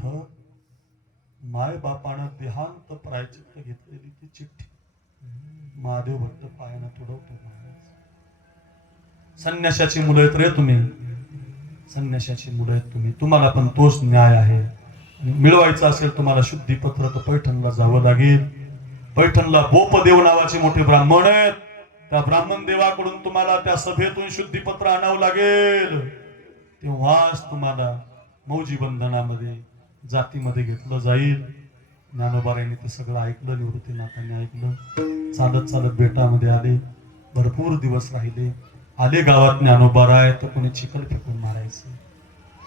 इथं माय बापानं देहांत प्रायचित्त घेतलेली ती चिठ्ठी. महादेव भक्त पायानं तुडवतो महाराज. संन्याशाची मुलं आहेत रे तुम्ही. संन्याशाची मुलं आहेत तुम्ही. तुम्हाला पण तोच न्याय आहे. मिळवायचा मिळवायचं असेल तुम्हाला शुद्धीपत्र तर पैठणला जावं लागेल. पैठणला बोपदेव नावाचे मोठे ब्राह्मण आहेत. त्या ब्राह्मण देवाकडून तुम्हाला त्या सभेतून शुद्धीपत्र आणावं लागेल. तेव्हाच तुम्हाला मौजी बंधनामध्ये जातीमध्ये घेतलं जाईल. ज्ञानोबाऱ्यांनी ते सगळं ऐकलं निवृत्तीनाथांनी ऐकलं. चालत चालत बेटामध्ये आले. भरपूर दिवस राहिले. आले गावात ज्ञानोबाराय तर कोणी चिखल फेकून मारायचे.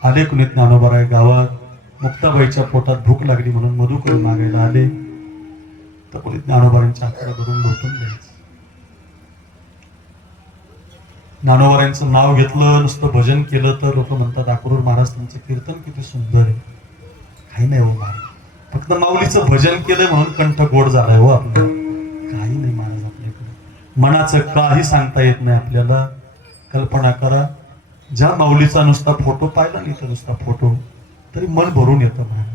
आले कुणी ज्ञानोबाराय गावात. मुक्ताबाईच्या पोटात भूक लागली म्हणून मधुकर मागायला आले. तर कोणी ज्ञानोबारांच्या हाताला धरून लोटून द्यायचं ज्ञानोबाऱ्यांचं नाव घेतलं नुसतं भजन केलं तर लोक म्हणतात अक्रूर महाराज तुमचं कीर्तन किती सुंदर आहे. काही नाही हो महाराज फक्त माऊलीचं भजन केलंय म्हणून कंठ गोड झालाय हो आपलं. काही नाही महाराज आपल्याकडे. मनाचं काही सांगता येत नाही आपल्याला. कल्पना करा. ज्या माऊलीचा नुसता फोटो पाहिला नाही तर नुसता फोटो तरी मन भरून येतं महाराज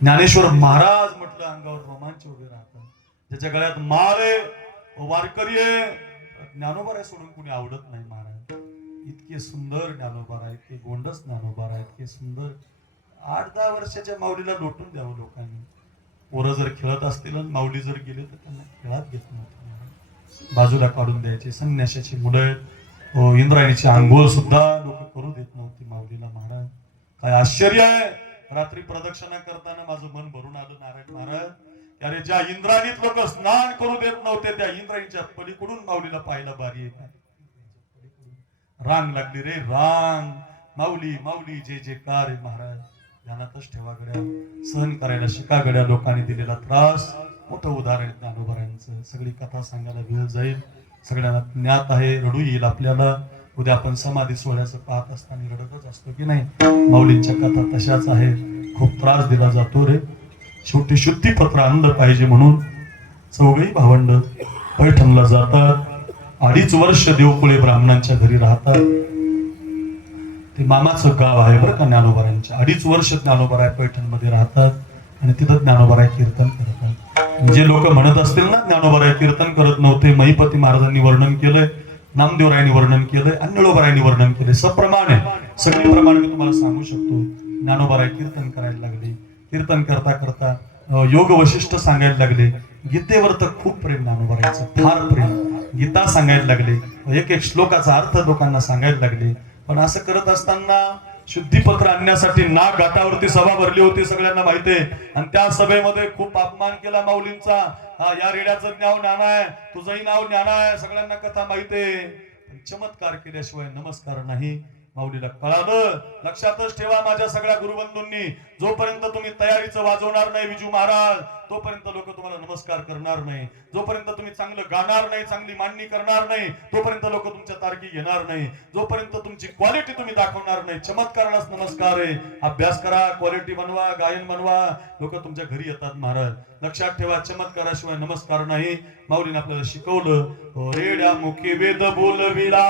ज्ञानेश्वर महाराज म्हटलं अंगावर रोमांच उभे राहतात. ज्याच्या गळ्यात माळ आहे वारकरी आहे. ज्ञानोबार आहे सोडून कुणी आवडत नाही महाराज. इतके सुंदर ज्ञानोबार आहे इतके गोंडस ज्ञानोबार आहे इतके सुंदर आठ दहा वर्षाच्या माऊलीला लोटून द्यावं लोकांनी. पोरं जर खेळत असतील आणि माऊली जर गेले तर त्यांना खेळात घेत नव्हतं. बाजूला काढून द्यायचे. संन्याशाची मुलं हो, इंद्रायणीची आंघोळ सुद्धा लोक करू देत नव्हती माऊलीला. महाराज काय आश्चर्य आहे. रात्री प्रदक्षिणा करताना माझं मन भरून आलं नारायण महाराज. अरे ज्या इंद्रायणीत लोक स्नान करू देत नव्हते त्या इंद्रायणीच्या पलीकडून माऊलीला पाहायला बारी येत आहे. रांग लागली रे रांग. माऊली माऊली जे जे कार महाराज. ध्यानातच ठेवा गड्या. सहन करायला शिका गड्या. लोकांनी दिलेला त्रास मोठं उदाहरण आहे ज्ञानोबारांचं सगळी कथा सांगायला वेळ जाईल. सगळ्यांना ज्ञात आहे. रडू येईल आपल्याला. उद्या आपण समाधी सोहळ्याचं पाहत असताना रडतच असतो की नाही? माऊलींच्या कथा तशाच आहेत खूप त्रास दिला जातो रे. शेवटी शुद्धीपत्र आणलं पाहिजे म्हणून. चौघही भावंड पैठणला जातात. अडीच वर्ष देवकुळे ब्राह्मणांच्या घरी राहतात. ते मामाचं गाव आहे बरं का ज्ञानोबारांच्या अडीच वर्ष ज्ञानोबराय पैठणमध्ये राहतात आणि तिथं ज्ञानोबाराय कीर्तन करतात. जे लोक म्हणत असतील ना ज्ञानोबाराय कीर्तन करत नव्हते महिपती महाराजांनी वर्णन केलंय नामदेवरायांनी वर्णन केलंय आणि निळोबारायांनी वर्णन केलंय. सप्रमाणे सगळे प्रमाण मी तुम्हाला सांगू शकतो. ज्ञानोबाराय कीर्तन करायला लागले. कीर्तन करता करता योग वशिष्ठ सांगायला लागले. गीतेवर तर खूप प्रेम ज्ञानोबरायचं फार प्रेम. गीता सांगायला लागले. एक एक श्लोकाचा अर्थ लोकांना सांगायला लागले. पण असं करत असताना शुद्धीपत्र आणण्यासाठी ना घाटावरती सभा भरली होती सगळ्यांना माहिती आहे. आणि त्या सभेमध्ये खूप अपमान केला माऊलींचा. हा या रेड्याचं नाव ज्ञान आहे तुझंही नाव ज्ञान आहे सगळ्यांना कथा माहिती आहे. चमत्कार केल्याशिवाय नमस्कार नाही. माऊलीला कळालं? लक्षातच ठेवा माझ्या सगळ्या गुरुबंधूंनी. जोपर्यंत तुम्ही तयारीचं वाजवणार नाही विजू महाराज तोपर्यंत लोक तुम्हाला नमस्कार करणार नाही. जोपर्यंत तुम्ही चांगलं गाणार नाही चांगली मांडणी करणार नाही तोपर्यंत लोक तुमच्या तारखी घेणार नाही. जोपर्यंत तुमची क्वालिटी तुम्ही दाखवणार नाही चमत्कारालाच नमस्कार आहे. अभ्यास करा क्वालिटी बनवा गायन बनवा. लोक तुमच्या घरी येतात महाराज. लक्षात ठेवा चमत्काराशिवाय नमस्कार नाही. माऊलीने आपल्याला शिकवलं रेड्या मुखी वेद बोलविला.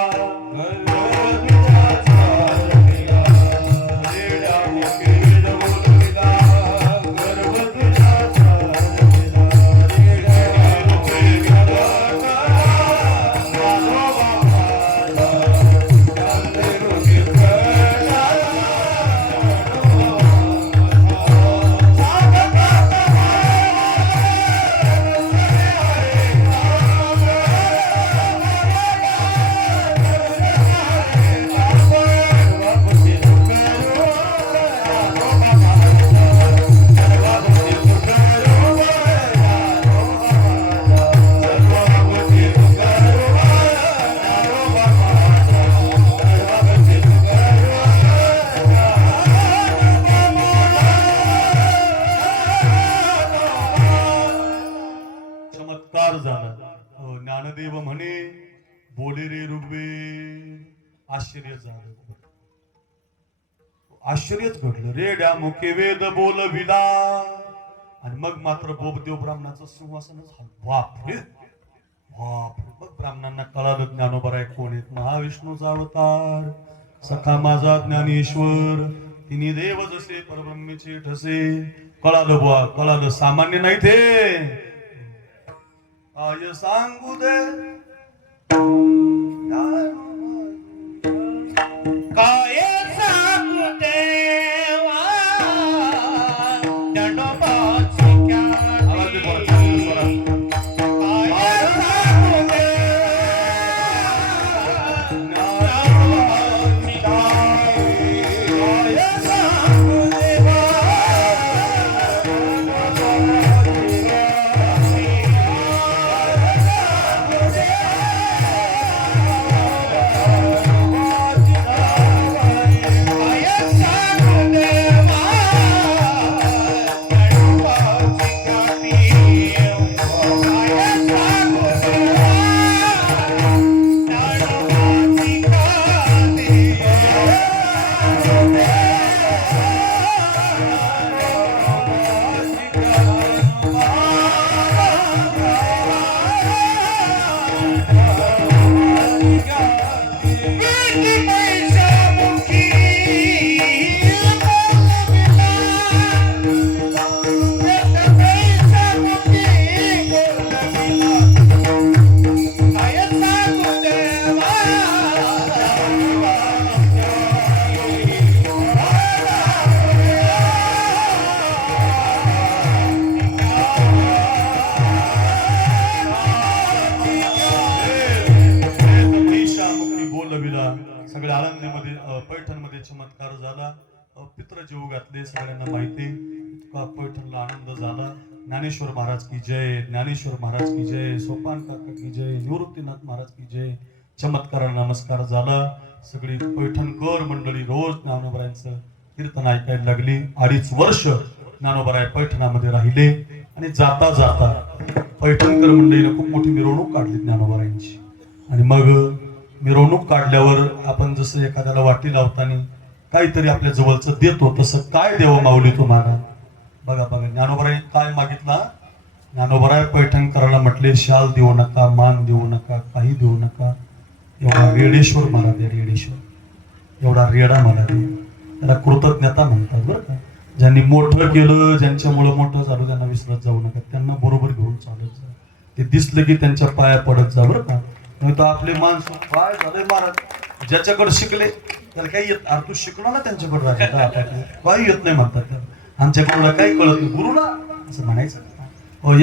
आश्चर्यच घडलं. रे मुखे वेद बोलविला आणि मग मात्र बोबदेव ब्राह्मणाचं सिंहासनच बापरे! बापरे! मग ब्राह्मणांना कळालं ज्ञानोबराय कोण आहेत? महाविष्णूचा अवतार सखा माझा ज्ञानेश्वर. तिने देव जसे परब्रह्मेचे ठसे. कळालं बुवा कळालं. सामान्य नाही ते. आय सांगू दे? पैठणमध्ये चमत्कार झाला. पित्र जीव घातले सगळ्यांना माहिती. इतका पैठणला आनंद झाला. ज्ञानेश्वर महाराज की जय ज्ञानेश्वर महाराज की जय सोपान काका की जय निवृत्तीनाथ महाराज की जय. चमत्काराला नमस्कार झाला. सगळी पैठणकर मंडळी रोज ज्ञानोबरायांचं कीर्तन ऐकायला लागली. अडीच वर्ष ज्ञानोबराय पैठणामध्ये राहिले. आणि जाता जाता पैठणकर मंडळीने खूप मोठी मिरवणूक काढली ज्ञानोबरायांची आणि मग मिरवणूक काढल्यावर आपण जसं एखाद्याला वाटी लावताना काहीतरी आपल्या जवळचं देतो तसं काय देव माऊली तुम्हाला? बघा बघा ज्ञानोबराय काय मागितला? ज्ञानोबराय पैठण करायला म्हटले शाल देऊ नका मान देऊ नका काही देऊ नका. एवढा रेडेश्वर मला दे रेडेश्वर. एवढा रेडा मला दे. त्याला कृतज्ञता म्हणतात बरं का. ज्यांनी मोठं केलं ज्यांच्यामुळं मोठं झालं त्यांना विसरत जाऊ नका. त्यांना बरोबर घेऊन चालत जा. ते दिसलं की त्यांच्या पाया पडत जा बरं का. नाही तर आपले माणसं काय झालंय महाराज. ज्याच्याकडे शिकले त्याला काही येत अरे तू शिकलो ना त्यांच्याकडे काय काही येत नाही म्हणतात. त्याला आमच्याकडे काही कळत नाही. गुरुला असं म्हणायचं.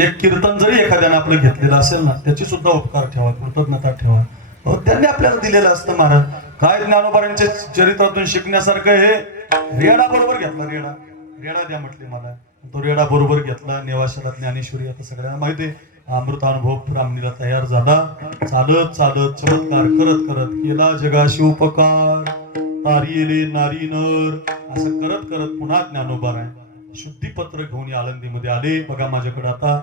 एक कीर्तन जरी एखाद्याने आपलं घेतलेलं असेल ना त्याची सुद्धा उपकार ठेवा कृतज्ञता ठेवा. अहो, त्यांनी आपल्याला दिलेलं असतं महाराज. काय ज्ञानोबारांच्या चरित्रातून शिकण्यासारखं हे? रेडा बरोबर घेतला रेडा. रेडा द्या म्हटले मला. तो रेडा बरोबर घेतला नेवाशाला ज्ञानेश्वरी आता सगळ्यांना माहिती आहे. अमृतानुभव ब्राह्मणीला तयार झाला. चालत चालत चमत्कार करत करत केला जगाशी उपकार. तारियेले नारी नर असं करत करत पुन्हा ज्ञानोबा आहे शुद्धीपत्र घेऊन या आळंदीमध्ये आले. बघा माझ्याकडे आता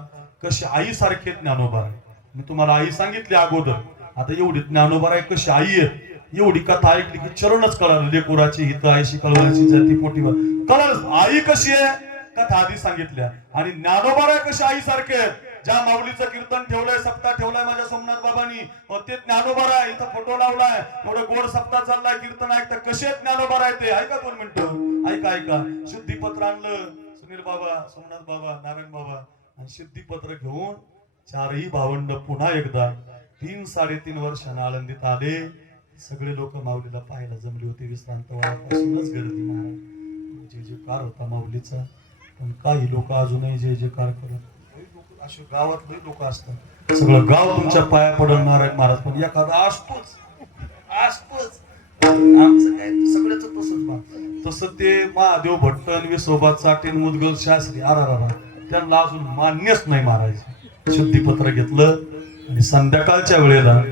कशी आई सारखे ज्ञानोबा आहे मी तुम्हाला आई सांगितली अगोदर. आता एवढी ज्ञानोबा आहे कशी आई आहे एवढी कथा ऐकली की चरणच कळालं. लेकुराची हित आईशी कळवायची जाती पोटी कळालं आई कशी आहे? कथा आधी सांगितल्या. आणि ज्ञानोबाराय कशी आई सारखे आहेत. ज्या माऊलीचं कीर्तन ठेवलंय सप्ताह ठेवलाय माझ्या सोमनाथ बाबांनी अहो, ते आहे इथं फोटो लावलाय. थोडं गोड सप्ताह चाललाय कीर्तन ऐकता. कसे ज्ञानोबार आहे ते? ऐका दोन मिनिटं. ऐका ऐका. शुद्धीपत्र आणलं. सुनील बाबा सोमनाथ बाबा नारायण बाबा. आणि शुद्धीपत्र घेऊन चारही भावंड पुन्हा एकदा तीन साडेतीन वर्षांना आळंदीत आले. सगळे लोक माऊलीला पाहायला जमली होती विश्रांत वयापासूनच गर्दी महाराज. जे जयकार होता माऊलीचा पण काही लोक अजूनही जे जयकार करत असे गावातले लोक असतात. सगळं गाव तुमच्या पाया पडणार आहे महाराज पण एखादा असतोच असतोच आमचं काय सगळ्याच तसंच बा. तसं ते महादेव भट्टन विसोबा चाटेन मुदगल शास्त्री आरा त्यांना अजून मान्यच नाही महाराज शुद्धीपत्र घेतलं आणि संध्याकाळच्या वेळेला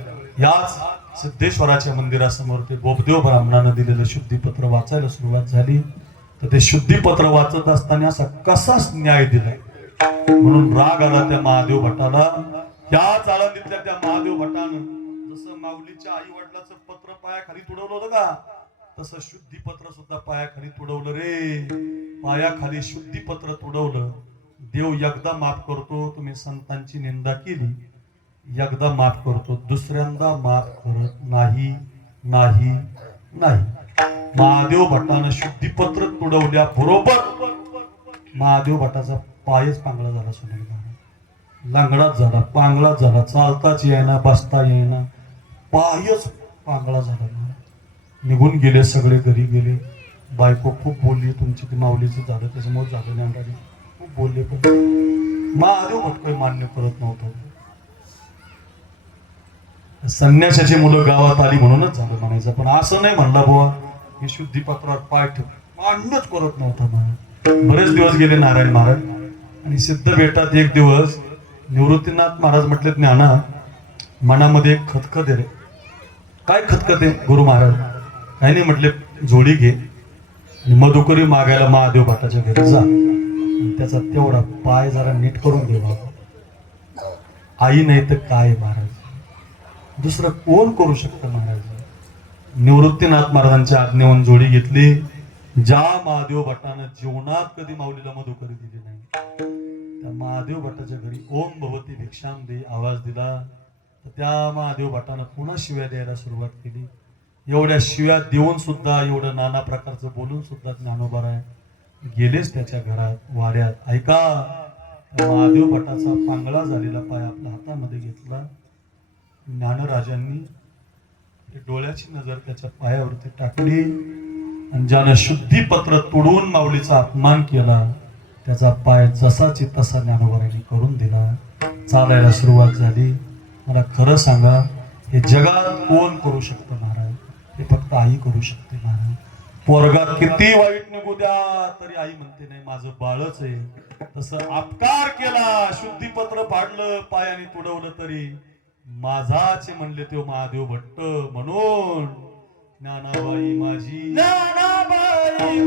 याच सिद्धेश्वराच्या मंदिरासमोर ते बोबदेव ब्राह्मणानं दिलेलं शुद्धीपत्र वाचायला सुरुवात झाली. तर ते शुद्धीपत्र वाचत असताना असा कसाच न्याय दिलाय म्हणून राग आला त्या महादेव भटाला. त्याच आळंदीतल्या त्या महादेव भटानं जसं माऊलीच्या आई वडिलाचं पत्र पायाखाली तुडवलं होतं का तसं शुद्धीपत्र सुद्धा पायाखाली तुडवलं रे. पायाखाली शुद्धीपत्र तुडवलं. देव एकदा माफ करतो तुम्ही संतांची निंदा केली. एकदा माफ करतो दुसऱ्यांदा माफ करत नाही नाही नाही. महादेव भटानं शुद्धीपत्र तुडवल्या बरोबर महादेव भट्टाचा पायच पांगळा झाला सोनेरी गाणं लांगडाच झाला पांगळाच झाला चालताच येईना बसता येईना. पायच पांगळा झाला निघून गेले सगळे घरी गेले. बायको खूप बोलली तुमची ती माऊलीचं झालं त्याच्यामुळे झालं नाही खूप बोलले पण. महादेव भटकोय मान्य करत नव्हतं. संन्यासाची मुलं गावात आली म्हणूनच झालं म्हणायचं. पण असं नाही म्हणला बुवा. हे शुद्धीपत्रात पाय ठेव. मान्यच करत नव्हता म्हणून बरेच दिवस गेले नारायण महाराज. आणि सिद्ध बेटात एक दिवस निवृत्तीनाथ महाराज म्हटले ज्ञाना मनामध्ये एक खतखत रे. काय खतखत आहे गुरु महाराज? काही नाही म्हटले जोडी घे आणि मधुकरी मागायला महादेव भटाच्या घरी जा. त्याचा तेवढा पाय जरा नीट करून दे बाबा. आई नाही तर काय महाराज? दुसरं कोण करू शकतं महाराज? निवृत्तीनाथ महाराजांच्या आज्ञेवरून जोडी घेतली. ज्या महादेव भटानं जीवनात कधी माऊलीला मधुकरी दिली नाही महादेव भटाच्या घरी ओम भगवती भिक्षाम दे आवाज दिला. तर त्या महादेव भटानं पुन्हा शिव्या द्यायला सुरुवात केली. एवढ्या शिव्या देऊन सुद्धा एवढं नाना प्रकारचं बोलून सुद्धा ज्ञानोबाराय गेलेच त्याच्या घरात वाड्यात. ऐका महादेव भटाचा पांगळा झालेला पाय आपल्या हातामध्ये घेतला. ज्ञानराजांनी डोळ्याची नजर त्याच्या पायावरती टाकली आणि ज्यानं शुद्धीपत्र तोडून माऊलीचा अपमान केला त्याचा पाय जसाची तसा ज्ञानोबारांनी करून दिला. चालायला सुरुवात झाली. मला खरं सांगा हे जगात कोण करू शकतं महाराज? हे फक्त आई करू शकते महाराज. पोरगात किती वाईट निघू द्या तरी आई म्हणते नाही माझं बाळच आहे. तसं अपकार केला शुद्धीपत्र फाडलं पायाने तुडवलं तरी. माझाचे म्हणले तो महादेव भट्ट म्हणून ज्ञानाबाई माझी ज्ञानाबाई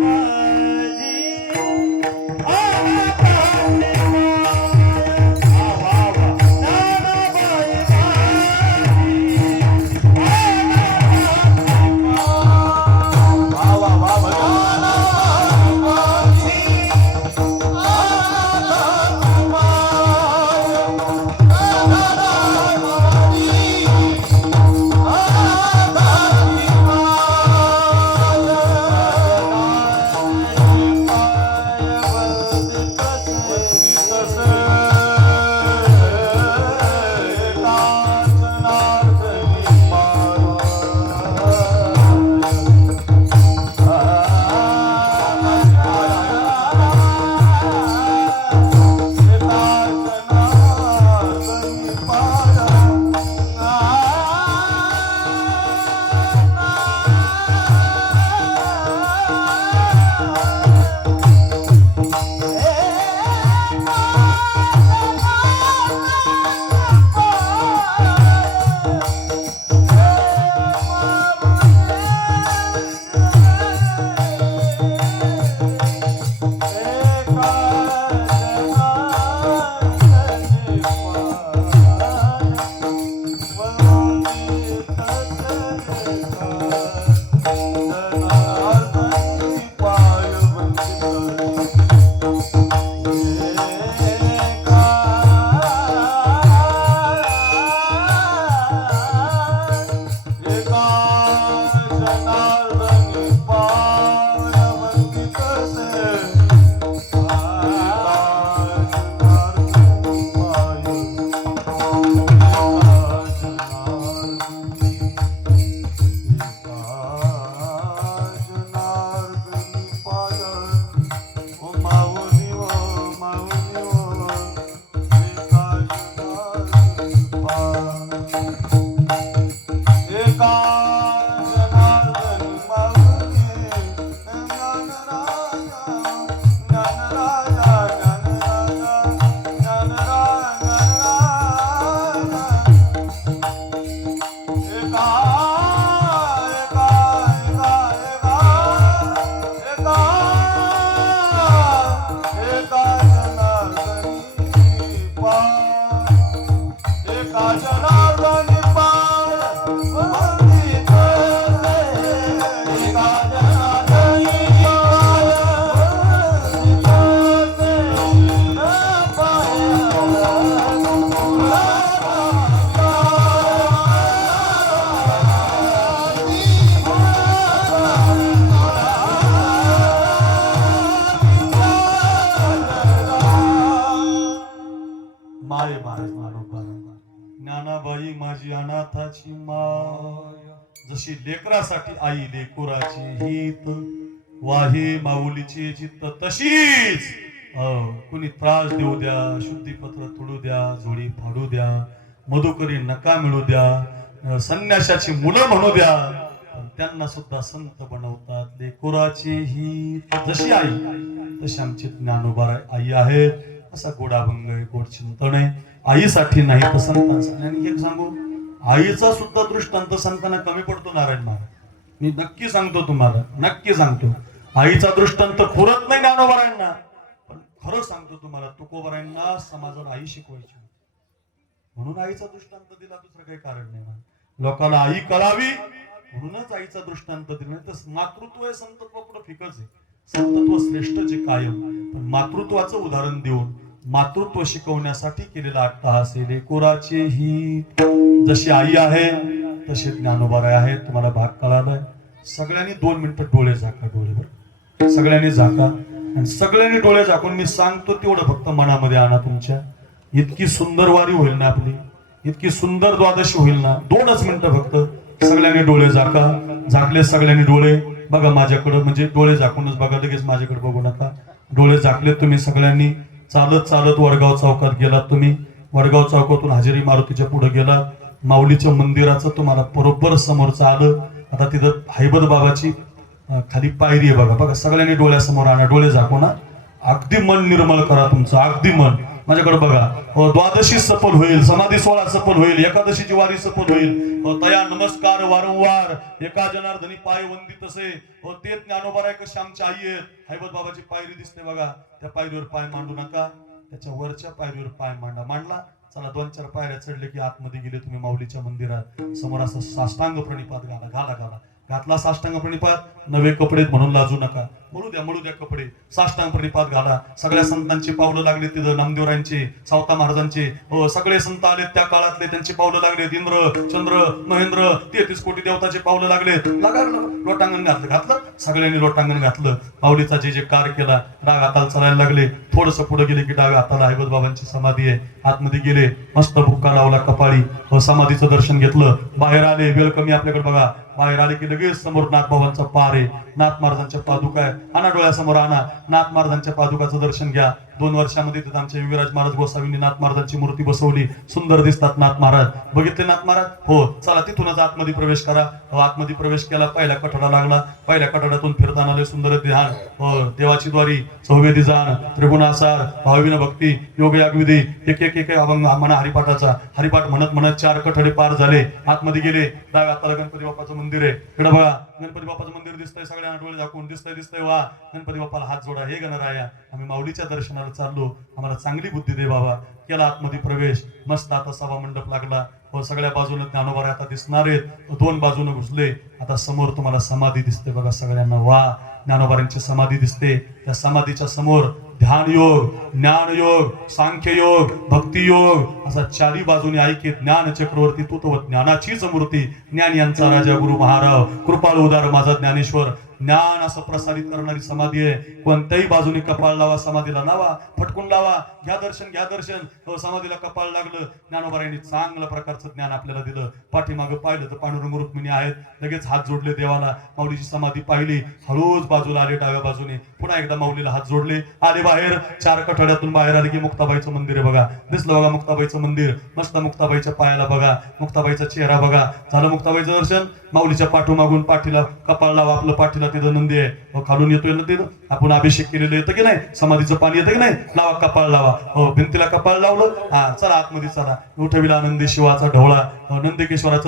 लेकरासाठी आई लेकुराची हित वाहे माऊलीची चित्त तशीच. कुणी त्रास देऊ द्या शुद्धीपत्र तोडू द्या जोडी फाडू द्या मधुकरी नका मिळू द्या संन्याशाची मुलं म्हणू द्या पण त्यांना सुद्धा संत बनवतात लेकुराची ही जशी आई तशी आमची ज्ञानोबार आई आहे. असा गोडाभंग आहे गोड चिंतन आहे. आईसाठी नाही तर संतांसाठी. आणि एक सांगू आईचा सुद्धा दृष्टांत सांगताना कमी पडतो नारायण महाराज. मी नक्की सांगतो तुम्हाला नक्की सांगतो. आईचा दृष्टांत पुरत नाही ज्ञानोबरायांना पण खरं सांगतो तुम्हाला तुकोबरायांना समाजात आई शिकवायची म्हणून आईचा दृष्टांत दिला दुसरं काही कारण नाही मला. लोकांना आई कळावी म्हणूनच आईचा दृष्टांत दिला. नाही तर मातृत्व हे संतत्व कुठं फिकच आहे? संतत्व श्रेष्ठ जे कायम. पण मातृत्वाचं उदाहरण देऊन मातृत्व शिकवण्यासाठी केलेला अट्टहास आहे. लेकोराची ही जशी आई आहे तसे ज्ञानोबाराय आहे तुम्हाला भाग कळालाय. सगळ्यांनी दोन मिनिटं डोळे झाका डोळे सगळ्यांनी झाका. आणि सगळ्यांनी डोळे झाकून मी सांगतो तेवढं फक्त मनामध्ये आणा तुमच्या. इतकी सुंदर वारी होईल ना आपली. इतकी सुंदर द्वादशी होईल ना. दोनच मिनिटं फक्त. सगळ्यांनी डोळे झाका. झाकले सगळ्यांनी डोळे. बघा माझ्याकडं म्हणजे डोळे झाकूनच बघा लगेच माझ्याकडे बघू नका. डोळे झाकले तुम्ही सगळ्यांनी. चालत चालत वडगाव चौकात गेलात तुम्ही. वडगाव चौकातून हजेरी मारुतीच्या पुढे गेला. माऊलीच्या मंदिराचं तुम्हाला बरोबर समोरचं आलं. आता तिथं हैबद बाबाची खाली पायरी आहे बघा. बघा सगळ्यांनी डोळ्यासमोर आणा. डोळे झाकू ना अगदी मन निर्मळ करा तुमचं. अगदी मन. माझ्याकडे बघा. हो, द्वादशी सफल होईल समाधी सोहळा सफल होईल एकादशीची वारी सफल होईल. हो, तया नमस्कार वारंवार. एका जनार्दनी पाय वंदित असे अं, हो, ते ज्ञानोबा कशी आमची आई आहेत? हैबत बाबाची पायरी दिसते बघा. त्या पायरीवर पाय मांडू नका. त्याच्या वरच्या पायरीवर पाय मांडा. मांडला. चला दोन चार पायऱ्या चढले की आतमध्ये गेले तुम्ही माऊलीच्या मंदिरात. समोर असं साष्टांग प्रणिपात घाला घाला घाला. घातला साष्टांग प्रणिपात नवे कपडे म्हणून लाजू नका. म्हणू द्या म्हणू द्या कपडे. साष्टांग प्रणिपात घाला. सगळ्या संतांची पावलं लागले तिथं नामदेवरायांचे सावता महाराजांचे. हो, सगळे संत आले त्या काळातले त्यांची पावलं लागले. इंद्र चंद्र महेंद्र तेहतीस कोटी देवताचे पावलं लागले. लागा लोटांगण घातलं. घातलं? सगळ्यांनी लोटांगण घातलं. पावलीचा जे जे कार केला डाग हाताला चालायला लागले. थोडस पुढे गेले की डाग हाताला हैबत बाबांची समाधी आहे. आतमध्ये गेले मस्त भुक्का लावला कपाळी. हो, समाधीचं दर्शन घेतलं. बाहेर आले वेलकमी आपल्याकडे बघा. बाहेर आले की लगेच समोर नाथबाबांचा पार आहे. नाथ महाराजांच्या पादुका आहे. आणा डोळ्यासमोर आणा. नाथ महाराजांच्या पादुकाचं दर्शन घ्या. दोन वर्षामध्ये तिथं आमच्या युवराज महाराज गोसावींनी नाथ महाराजांची मूर्ती बसवली. सुंदर दिसतात नाथ महाराज. बघितले नाथ महाराज? हो. चला तिथूनच आतमध्ये प्रवेश करा. हो, आतमध्ये प्रवेश केला. पहिला कठडा लागला. पहिल्या कठड्यातून फिरताना लय सुंदर ध्यान. हो देवाची द्वारी सौवेदी जाण त्रिगुणासार भाविन भक्ती योग यागविधी एक एक एक अभंग म्हणा हरिपाठाचा. हरिपाठ म्हणत म्हणत चार कठडे पार झाले. आतमध्ये गेले. डाव्या हाताला गणपती बाप्पाचं मंदिर आहे. इकडे बघा गणपती बाप्पाचं मंदिर दिसतंय सगळ्या डोळे दाखवून दिसतंय दिसतंय. वा गणपती बाप्पाला हात जोडा. हे गणराया आम्ही माऊलीच्या दर्शनाला चाललो. आम्हाला चांगली बुद्धी दे बाबा. केला आतमध्ये प्रवेश. मस्त आता सभा मंडप लागला. हो सगळ्या बाजूने ज्ञानोबा आता दिसणार आहेत. हो, दोन बाजूने घुसले. आता समोर तुम्हाला समाधी दिसते बघा सगळ्यांना. वा ज्ञानोबारांची समाधी दिसते. त्या समाधीच्या समोर ध्यान योग ज्ञान योग सांख्य योग भक्ती योग असा चारी बाजूने ऐके ज्ञान चक्रवर्ती तू ज्ञानाचीच मूर्ती ज्ञान यांचा राजा गुरु महाराव. कृपाल उदार माझा ज्ञानेश्वर. ज्ञान असं प्रसारित करणारी समाधी आहे. कोणत्याही बाजूने कपाळ लावा समाधीला लावा फटकून लावा. घ्या दर्शन घ्या दर्शन. हो, समाधीला कपाळ लागलं. ज्ञानोबारायांनी चांगल्या प्रकारचं ज्ञान आपल्याला दिलं. पाठीमागं पाहिलं तर पांडुरंग रुक्मिणी आहेत. लगेच हात जोडले देवाला. माऊलीची समाधी पाहिली. हळूच बाजूला आले डाव्या बाजूने. पुन्हा एकदा माऊलीला हात जोडले. आले बाहेर. चार कठड्यातून बाहेर आले की मुक्ताबाईचं मंदिर आहे बघा. दिसलं बघा मुक्ताबाईचं मंदिर. मस्त मुक्ताबाईच्या पायाला बघा. मुक्ताबाईचा चेहरा बघा. झालं मुक्ताबाईचं दर्शन? माऊलीच्या पाठोमागून पाठीला कपाळ लावा. आपलं पाठीला तिथं नंदी आहे. हो, खालून येतोय ना तिथं. आपण अभिषेक केलेलं येतं की नाही? समाधीचं पाणी येतं की नाही? लावा कपाळ लावा. हो भिंतीला कपाळ लावलं. हा चला आतमध्ये चला. उठविला नंदी शिवाचा ढवळा. हो,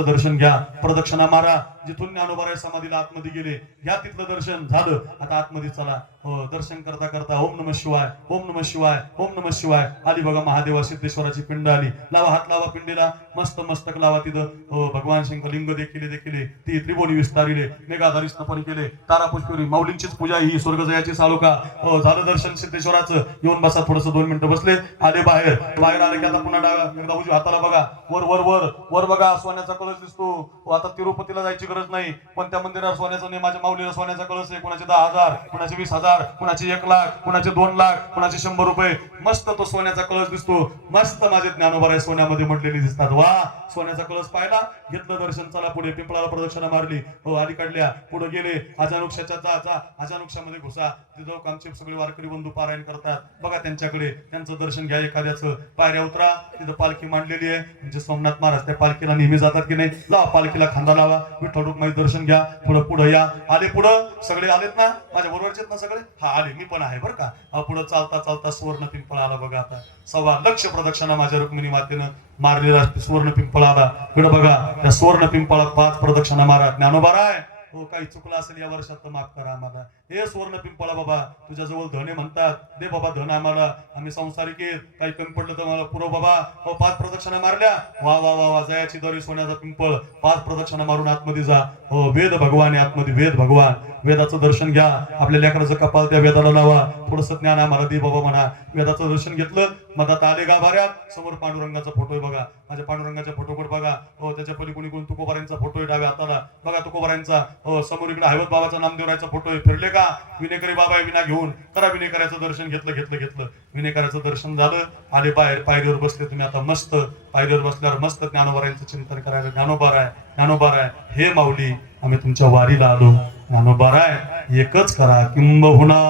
दर्शन घ्या. प्रदक्षिणा मारा. जिथून ज्ञानोबाराय समाधीला आतमध्ये गेले घ्या तिथलं दर्शन. झालं. आता आतमध्ये चला. हो दर्शन करता करता ओम नम शिवाय ओम नम शिवाय ओम नम शिवाय. आली बघा महादेवा सिद्धेश्वराची पिंड आली. लावा हात लावा पिंडीला. मस्त मस्तक लावा तिथं. हो भगवान शंकर लिंग देखील देखील ती त्रिभुवनी विस्तारिले मेघाधारी स्थापन केले. तारापुष्परी माऊलींचीच पूजा ही स्वर्गजयाची साळुका हो झालं दर्शन सिद्धेश्वराचं. येऊन बसा थोडस दोन मिनिटं बसले. आले बाहेर. बाहेर आले की आता पुन्हा डाव्या एकदा उजव्या हाताला बघा. वर वर वर. वर बघा सोन्याचा कलश दिसतो. हो, आता तिरुपतीला जायची गरज नाही. पण त्या मंदिरावर सोन्याचा नाही माझ्या माऊलीला सोन्याचा कलश आहे. कोणाचे दहा हजार कोणाचे वीस हजार. हजार कुणाचे एक लाख कुणाचे दोन लाख कुणाचे शंभर रुपये. मस्त तो सोन्याचा कळस दिसतो. मस्त माझे ज्ञानोबाराय सोन्यामध्ये म्हटलेले दिसतात. वा सोन्याचा कळस पाहिला. घेतलं दर्शन चला पुढे. पिंपळाला प्रदक्षिणा मारली. हो आली काढल्या पुढे गेले. अजानुक्षाच्या जा जा. अजानुक्षामध्ये घुसा. तिथं लोक सगळे वारकरी बंधू पारायण करतात. बघा त्यांच्याकडे त्यांचं दर्शन घ्या एखाद्याचं. पायऱ्या उतरा तिथं पालखी मांडलेली आहे. म्हणजे सोमनाथ महाराज त्या पालखीला नेहमी जातात की नाही? लावा पालखीला खांदा लावा विठ्ठल रुक्माई दर्शन घ्या पुढं पुढं या. आले पुढं? सगळे आलेत ना? माझ्या बरोबरचे ना सगळे? हा आले. मी पण आहे बरं का. पुढं चालता चालता सुवर्ण पिंपळ आला बघा आता. सव्वा लक्ष प्रदक्षिणा माझ्या रुक्मिणी मातेनं मारलेला सुवर्ण पिंपळ आला. इकडं बघा त्या सुवर्ण पिंपळात पाच प्रदक्षिणा मारा. ज्ञानोबाराय हो काही चुकलं असेल या वर्षात तर माफ करा आम्हाला. हे सुवर्ण पिंपळा बाबा तुझ्या जवळ धने म्हणतात. दे बाबा धन आम्हाला. आम्ही संसारिक काही कमी पडलं तर मला पुरव बाबा. हो पाच प्रदक्षिणा मारल्या. वा वा वा वा जयाची दरी सोन्याचा पिंपळ. पाच प्रदक्षिणा मारून आतमध्ये जा. हो वेद भगवान आतमध्ये. वेद भगवान. वेदाचं दर्शन घ्या. आपल्या लेकराचं कपाल त्या वेदाला लावा. थोडस ज्ञान आम्हाला दे बाबा म्हणा. वेदाचं दर्शन घेतलं. मधात आले गाभाऱ्यात समोर पांडुरंगाचा फोटो आहे बघा. माझ्या पांडुरंगाच्या फोटोकडे बघा. हो त्याच्या पली कोणी तुकोबारांचा फोटो आहे डाव्या हाताला. बघा तुकोबारांचा हो समोर इकडे हैवत बाबाचा नामदेवरायचा फोटो आहे. फिरले का? विनेकरी बाबा विना घेऊन करा विनेकराचं दर्शन घेतलं घेतलं घेतलं. विनेकराचं दर्शन झालं आले बाहेर पायरीवर बसले तुम्ही आता मस्त. पायरीवर बसल्यावर मस्त ज्ञानोबारांचं चिंतन करायला ज्ञानोबार आहे ज्ञानोबार आहे हे माऊली आम्ही तुमच्या वारीला आलो. ज्ञानोबार आहे एकच करा किंबहुना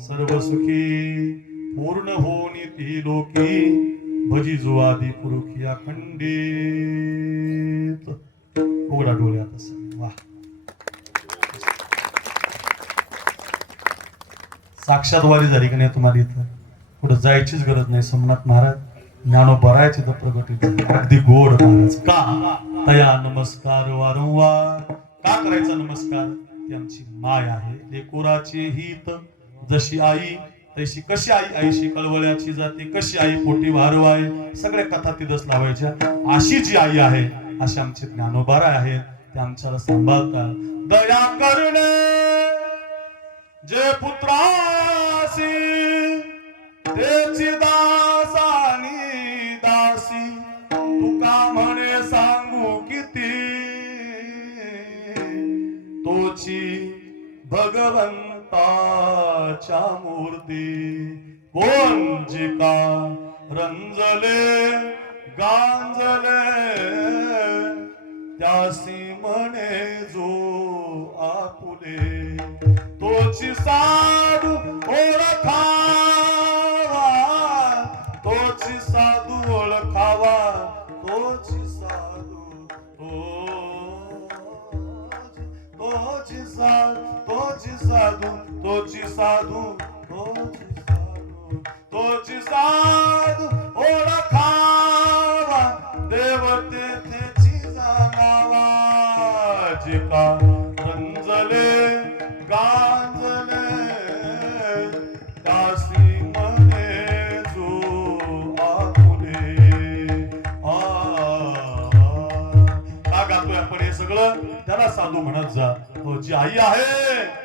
सर्व सुखी पूर्ण होनी ती लोकी. भजी जुवादी पुरुखी अखंडित. उघडा डोळ्यात असं वा. साक्षात वारी झाली की नाही तुम्हाला इथं? कुठं जायचीच गरज नाही. सोमनाथ महाराज ज्ञानो बरायचे तर प्रगती अगदी गोड महाराज. का? तया नमस्कार वारंवार. का करायचा नमस्कार? ती आमची माय आहे. लेकोराचे हित. जशी आई तशी कशी आई? आईशी कळवळ्याची जाते. कशी आई? पोटी वारवाय. सगळ्या कथा तिथंच लावायच्या. अशी जी आई आहे असे आमचे ज्ञानोबारा आहेत. ते आमच्याला सांभाळतात. दया करणे! जे पुत्रासी त्याची दासानी दासी. तुका म्हणे सांगू किती? तोची भगवंताच्या मूर्ती. कोण जिका रंजले गांजले? त्यासी म्हणे जो आपुले तोची साधू ओळखावा तोची साधू ओळखावा तोची साधू तोची साधू तोची साधू तोची साधू तोची साधू तोची साधू का है आई आहे.